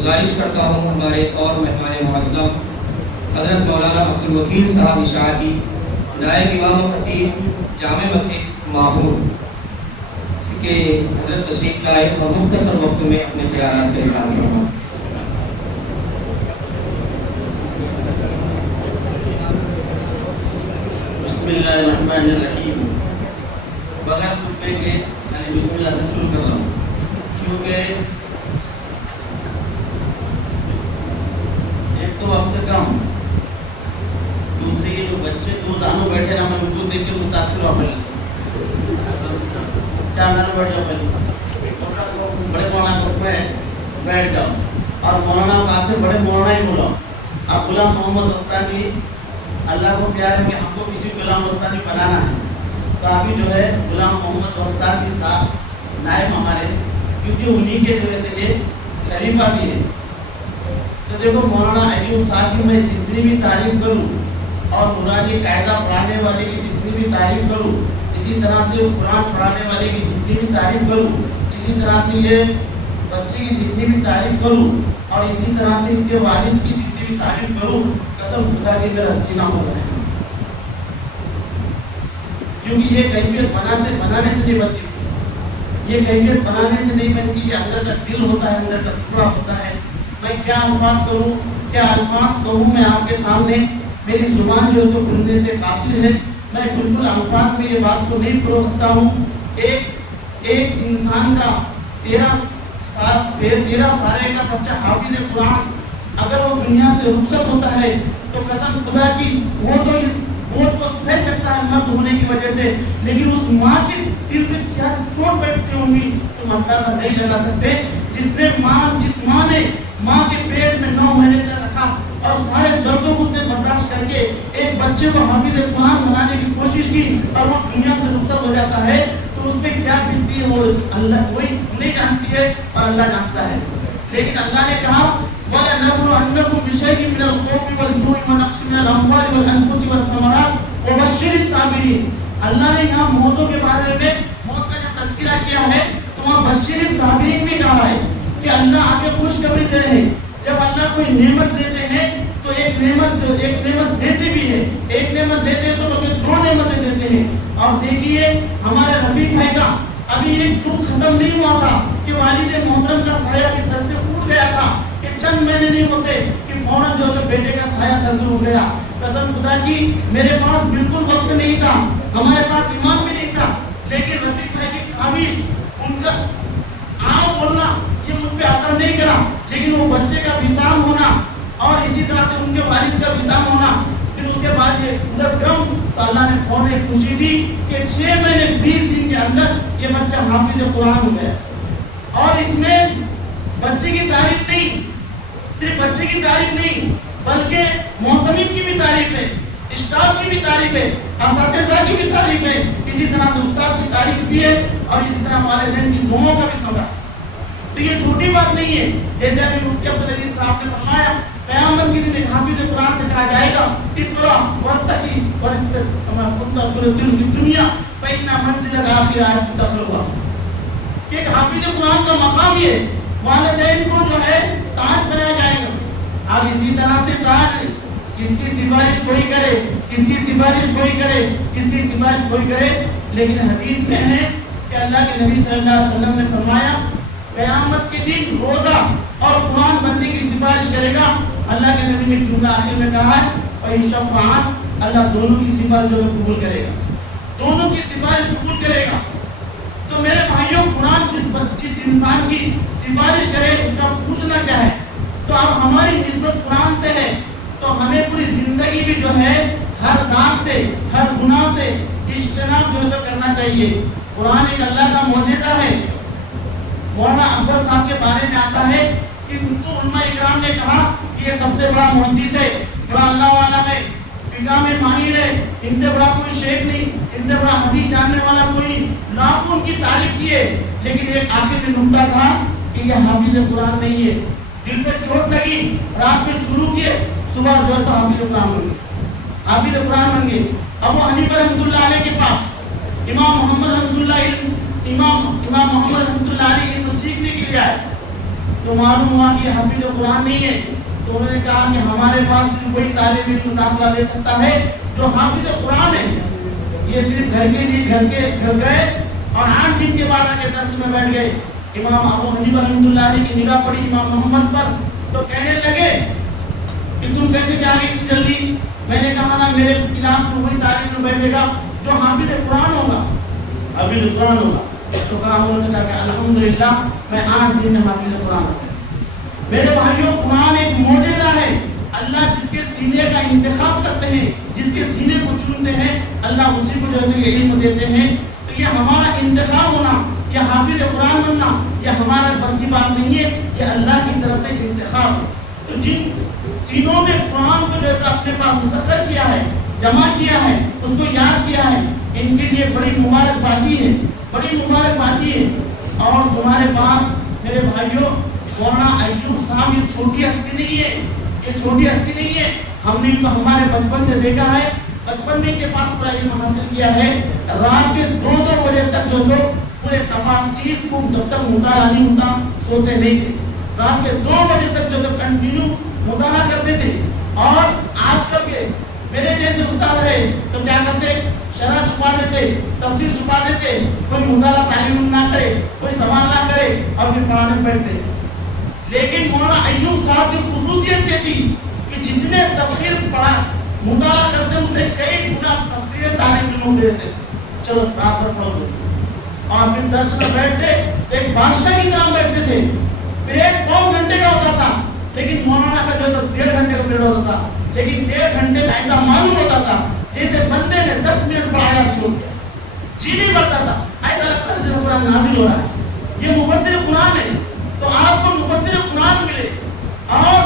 گزارش کرتا ہوں ہمارے اور مہمان معظم حضرت مولانا عبدالوکیل صاحب اشاعتی نائب امام و خطیب جامع مسجد ماحول کے حضرت تشریف لائے اور مختصر وقت میں اپنے خیالات کا اظہار فرمائیں۔ بسم اللہ الرحمن الرحیم۔ بغیر خطبے کے یعنی بسم اللہ سے شروع کر رہا ہوں کیونکہ ایک تو وقت کم، دوسرے کے جو بچے دو دانوں بیٹھے نا، میں ان کو دیکھ کے متاثر ہوا پہلے چار دانوں بیٹھ جاؤ، پہلے بڑے مولانا کو بیٹھ جاؤ اور مولانا کا سے بڑے مولانا ہی بولا۔ اب غلام محمد وسطانی اللہ کو پیار ہے کہ ہم کو کسی غلام وسطانی بنانا ہے، تو ابھی جو ہے غلام محمد وسطانی صاحب نائب ہمارے، کیونکہ انہی کے جو ہے خلیفہ بھی ہے۔ تو دیکھو مولانا ایوب صاحب کی میں جتنی بھی تعریف کروں اور نورانی قاعدہ پڑھانے والے کی جتنی بھی تعریف کروں، اسی طرح سے قرآن پڑھانے والے کی جتنی بھی تعریف کروں، اسی طرح سے یہ بچے کی جتنی بھی تعریف کروں اور اسی طرح سے اس کے والد کی جتنی بھی تعریف کروں، قسم خدا کی میرا اچھی نہ ہو رہا ہے، کیونکہ یہ کیفیت بنانے سے نہیں بنتی، یہ کیفیت بنانے سے نہیں بنتی، یہ اندر کا دل ہوتا ہے، اندر کا ٹکڑا ہوتا ہے۔ میں کیا الفاظ کروں، کیا الفاظ کہوں میں آپ کے سامنے، میری زبان جو ہے تو بولنے سے قاصر ہے، میں بالکل الفاظ میں یہ بات کو نہیں پرو سکتا ہوں۔ ایک انسان کا 13 پارے کا بچہ حافظ قرآن اگر وہ دنیا سے رخصت ہوتا ہے تو قسم خدا کی وہ تو اس بوجھ کو سہ سکتا ہے مرد ہونے کی وجہ سے، لیکن اس ماں کے دل میں کیا چوٹ بیٹھتی ہوں گی تم اندازہ نہیں لگا سکتے۔ جس ماں نے ماں کے پیٹ میں 9 مہینے تک رکھا اور سارے دردوں کو اس نے برداشت کر کے ایک بچے کو حافظ قرآن بنانے کی کوشش کی اور وہ دنیا سے رخصت ہو جاتا ہے تو اس میں کیا بیتتی ہے وہ اللہ کوئی نہیں جانتی ہے اور اللہ جانتا ہے۔ لیکن اللہ نے کہا وَلَنَبْلُوَنَّكُمْ بِشَيْءٍ مِّنَ الْخَوْفِ وَالْجُوعِ وَنَقْصٍ مِّنَ الْأَمْوَالِ وَالْأَنفُسِ وَالثَّمَرَاتِ وَبَشِّرِ الصَّابِرِينَ۔ اللہ نے یہاں موتوں کے بارے میں موت کا جو تذکرہ کیا ہے تو وہاں بشیر الصابرین بھی کہا ہے کہ اللہ آگے خوشخبری دے رہے ہیں۔ جب اللہ کوئی نعمت دیتے ہیں تو ایک نعمت دیتے بھی ہے، ایک نعمت دیتے ہیں تو لوگ 2 نعمتیں دیتے ہیں۔ اور دیکھیے ہمارے رفیق بھائی کا ابھی ایک دکھ ختم نہیں ہوا تھا کہ والد محترم کا سایہ اس سر سے اٹھ گیا تھا کہ چند مہینے نہیں ہوتے کہ فوراً جو ہے بیٹے کا سایہ سر سے اٹھ گیا۔ قسم خدا کی میرے پاس بالکل وقت نہیں تھا، ہمارے پاس ایمان بھی نہیں تھا، لیکن رفیق بھائی کی خواہش ان کا آؤ بولنا یہ مجھ پہ اثر نہیں کرا، لیکن وہ بچے کا وصال ہونا اور اسی طرح سے ان کے والد کا وصال ہونا، پھر اس کے بعد یہ ادھر گم تو اللہ نے فوراً ایک خوشی دی کہ 6 مہینے 20 دن کے اندر یہ بچہ حافظ قرآن ہو گیا۔ اور اس میں بچے کی تعریف نہیں، صرف بچے کی تعریف نہیں بلکہ معتمد کی بھی تعریف ہے، اسٹاف کی بھی تعریف ہے، اساتذہ کی بھی تعریف ہے، اسی طرح سے استاد کی تعریف بھی ہے اور اسی طرح والدین کی دعاؤں کا بھی سبب ہے۔ تو یہ چھوٹی بات نہیں ہے، جیسے ابھی مفتی عبدالعزیز صاحب نے فرمایا قیامت کے دن حافظ قرآن سے کہا جائے گا اقرا ورتقی کما كنت تقول في الدنيا فإن منزلك الآخرة تدخلها۔ ایک حافظ قرآن کا مقام یہ والدین کو جو ہے تاج بنایا جائے گا۔ اب اسی طرح سے تاج کس کی سفارش کوئی کرے، کس کی سفارش کوئی کرے، کس کی سفارش کوئی کرے، لیکن حدیث میں ہے کہ اللہ کے نبی صلی اللہ علیہ وسلم نے فرمایا قیامت کے دن روزہ اور قرآن بندی کی سفارش کرے گا۔ اللہ کے نبی نے جملہ آخر میں کہا ہے اور شفاعت اللہ دونوں کی سفارش جو قبول کرے گا، دونوں کی سفارش قبول کرے گا۔ تو میرے بھائیوں قرآن جس انسان کی سفارش کرے اس کا پوچھنا کیا ہے؟ تو اب ہماری نسبت قرآن سے ہے تو ہمیں پوری زندگی بھی جو ہے ہر داغ سے ہر گناہ سے اجتناب جو ہے تو کرنا چاہیے۔ قرآن ایک اللہ کا معجزہ ہے۔ مولانا اکبر صاحب کے بارے میں آتا ہے کہ علماء اکرام نے کہا کہ یہ سب سے بڑا محدث ہے، بڑا اللہ والا ہے، فقہ میں ماہر ہے، ان سے بڑا کوئی شیخ نہیں، ان سے بڑا حدیث جاننے والا کوئی نہیں، لاکھوں ان کی تعریف کیے، لیکن ایک آخر میں نکتہ تھا کہ یہ حافظ قرآن نہیں ہے۔ دل پہ چوٹ لگی، رات میں شروع کیے، صبح جو ہے تو حافظ قرآن بن گئے، حافظ قرآن بن گئے۔ ابو حنیفہ رحمۃ اللہ علیہ کے پاس امام محمد رحمۃ اللہ علیہ علم سیکھنے کے لیے آئے تو معلوم ہوا کہ حافظ قرآن نہیں ہے. تو انہوں نے کہا کہ ہمارے پاس صرف وہی طالب علم داخلہ لے سکتا ہے جو حافظ قرآن ہے. یہ صرف گھر کے لیے گھر گئے اور 8 دن کے بعد آ کے درس میں بیٹھ گئے. امام ابو حنیفہ رحمۃ اللہ علیہ کی نگاہ پڑی امام محمد پر تو کہنے لگے کہ تم کیسے کیا آگے اتنی جلدی. میں نے کہا نا میرے کلاس میں وہی طالب علم بیٹھے گا جو حافظ قرآن ہوگا. حافظ قرآن ہوگا. تو کہا انہوں نے کہا کہ الحمدللہ میں 8 دن میں حافظ قرآن ہوں. میرے بھائیوں قرآن ایک معجزہ ہے. اللہ جس کے سینے کا انتخاب کرتے ہیں, جس کے سینے کو چنتے ہیں, اللہ اسی کو جو ہے علم دیتے ہیں. تو یہ ہمارا انتخاب ہونا, یہ حافظ قرآن بننا, یہ ہمارا بس کی بات نہیں ہے, یہ اللہ کی طرف سے انتخاب ہے. تو جن سینوں میں قرآن کو جو ہے اپنے پاس مستقر کیا ہے, جمع کیا ہے, اس کو یاد کیا ہے, ان کے لیے بڑی مبارکبادی ہے, بڑی مبارکبادی ہے. اور تمہارے پاس میرے بھائیوں مولانا ایوب صاحب یہ چھوٹی ہستی نہیں ہے, یہ چھوٹی ہستی نہیں ہے. ہم نے ان کو ہمارے بچپن سے دیکھا ہے, بچپن میں کے پاس پورا علم حاصل کیا ہے. رات کے 2-2 بجے تک جو پورے تفاسیر کو جب تک مطالعہ نہیں ہوتا سوتے نہیں تھے. رات کے 2 بجے تک جو کنٹینیو مطالعہ کرتے تھے. اور آج کل کے میرے جیسے استاد رہے تو کیا کرتے, شرح چھپا دیتے, تفسیر چھپا دیتے, کوئی مطالعہ تعلیم نہ کرے, کوئی سوال نہ کرے اور پھر پڑھانے بیٹھتے. لیکن مولانا ایوب صاحب کی خصوصیت یہ تھی کہ جتنے تفسیر پڑھا مطالعہ کرتے اس سے کئی گنا تفسیر طالب علموں کو دیتے. چلو رات بھر پڑھو اور پھر درس میں بیٹھتے ایک بادشاہ کی طرح بیٹھتے تھے. پھر 1 گھنٹے کا ہوتا تھا, لیکن مولانا کا جو 1.5 گھنٹے کا پیریڈ ہوتا تھا. لیکن 1.5 گھنٹے کا ایسا معلوم ہوتا تھا جیسے بندے نے 10 منٹ پڑھایا چھوڑ دیا, جی نہیں پڑتا تھا. ایسا لگتا تھا جیسے قرآن نازل ہو رہا ہے. یہ مفسر قرآن ہے. تو آپ کو مفسر قرآن ملے اور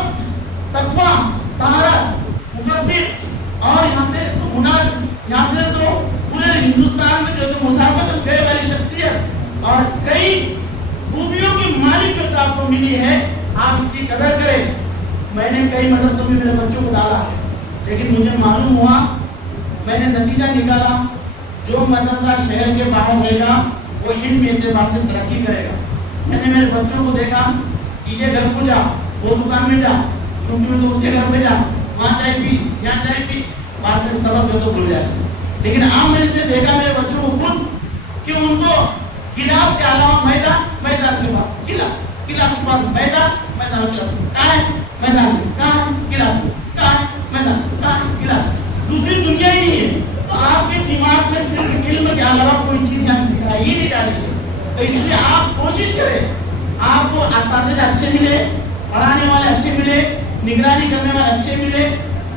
تقویٰ, طہارت, مفسر اور یہاں سے تو پورے ہندوستان میں جو مسابقت میں گئے والی شخصیت اور کئی خوبیوں کی مالک جو آپ کو ملی ہے, آپ اس کی قدر کریں. میں نے کئی مدرسوں میں میرے بچوں کو ڈالا ہے, لیکن مجھے معلوم ہوا, میں نے نتیجہ نکالا, جو مدرسہ شہر کے باہر رہے گا وہ علم اعتبار سے ترقی کرے گا. میں نے میرے بچوں کو دیکھا کہ یہ گھر کو جا, وہ دکان میں جا, کیونکہ میں تو اس کے گھر میں جا, وہاں چائے پی, یہاں چائے پی, بعد میں سبق جو تو بھول جائے. لیکن عام میں نے دیکھا میرے بچوں کو خود کہ ان کو گلاس کے علاوہ میدان کے بعد گلاس کے بعد میدان کے کہاں ہے, میدان میں کہاں ہے, گلاس میں کہاں ہے, میدان کہاں ہے, گلاس. دوسری دنیا ہی نہیں ہے. تو آپ کے دماغ میں صرف علم کے علاوہ کوئی چیز یہاں دکھائی ہی نہیں جا رہی ہے. تو اس لیے آپ کوشش کریں, آپ کو اساتذہ اچھے ملے, پڑھانے والے اچھے ملے, نگرانی کرنے والے اچھے ملے.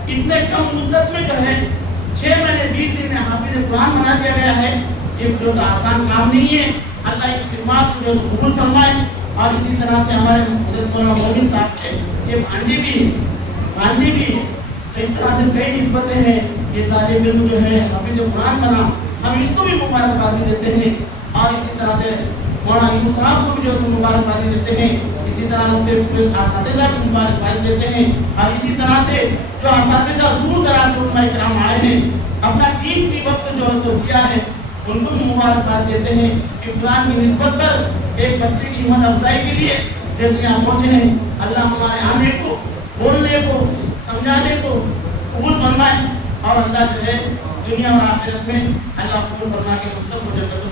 اتنے کم مدت میں جو ہے 6 مہینے 20 دن میں حافظ قرآن بنا دیا گیا ہے. یہ جو آسان کام نہیں ہے. اللہ کی خدمات کو جو قبول فرمائے. اور اسی طرح سے ہمارے حضرت مولانا مومن صاحب کے یہ بھانجی بھی ہے. تو اس طرح سے کئی نسبتیں ہیں. یہ طالب علم جو ہے حافظ قرآن بنا, ہم اس کو بھی مبارکبادی دیتے ہیں. اور اسی طرح سے مولانا ایوب صاحب کو بھی جو مبارکبادی دیتے ہیں. اسی طرح سے اساتذہ کو مبارکبادی دیتے ہیں. اور اسی طرح سے جو اساتذہ دور دراز سے علماء کرام آئے ہیں, اپنا قیمتی وقت جو ہے تو دیا ہے, ان کو بھی مبارکباد دیتے ہیں کہ قرآن کی نسبت پر ایک بچے کی ہمت افزائی کے لیے جیسے یہاں پہنچے ہیں. اللہ ہمارے آنے کو, بولنے کو, سمجھانے کو قبول فرمائے. اور اللہ جو ہے دنیا اور آخرت میں اللہ قبول فرما کے ہم سب کو جنت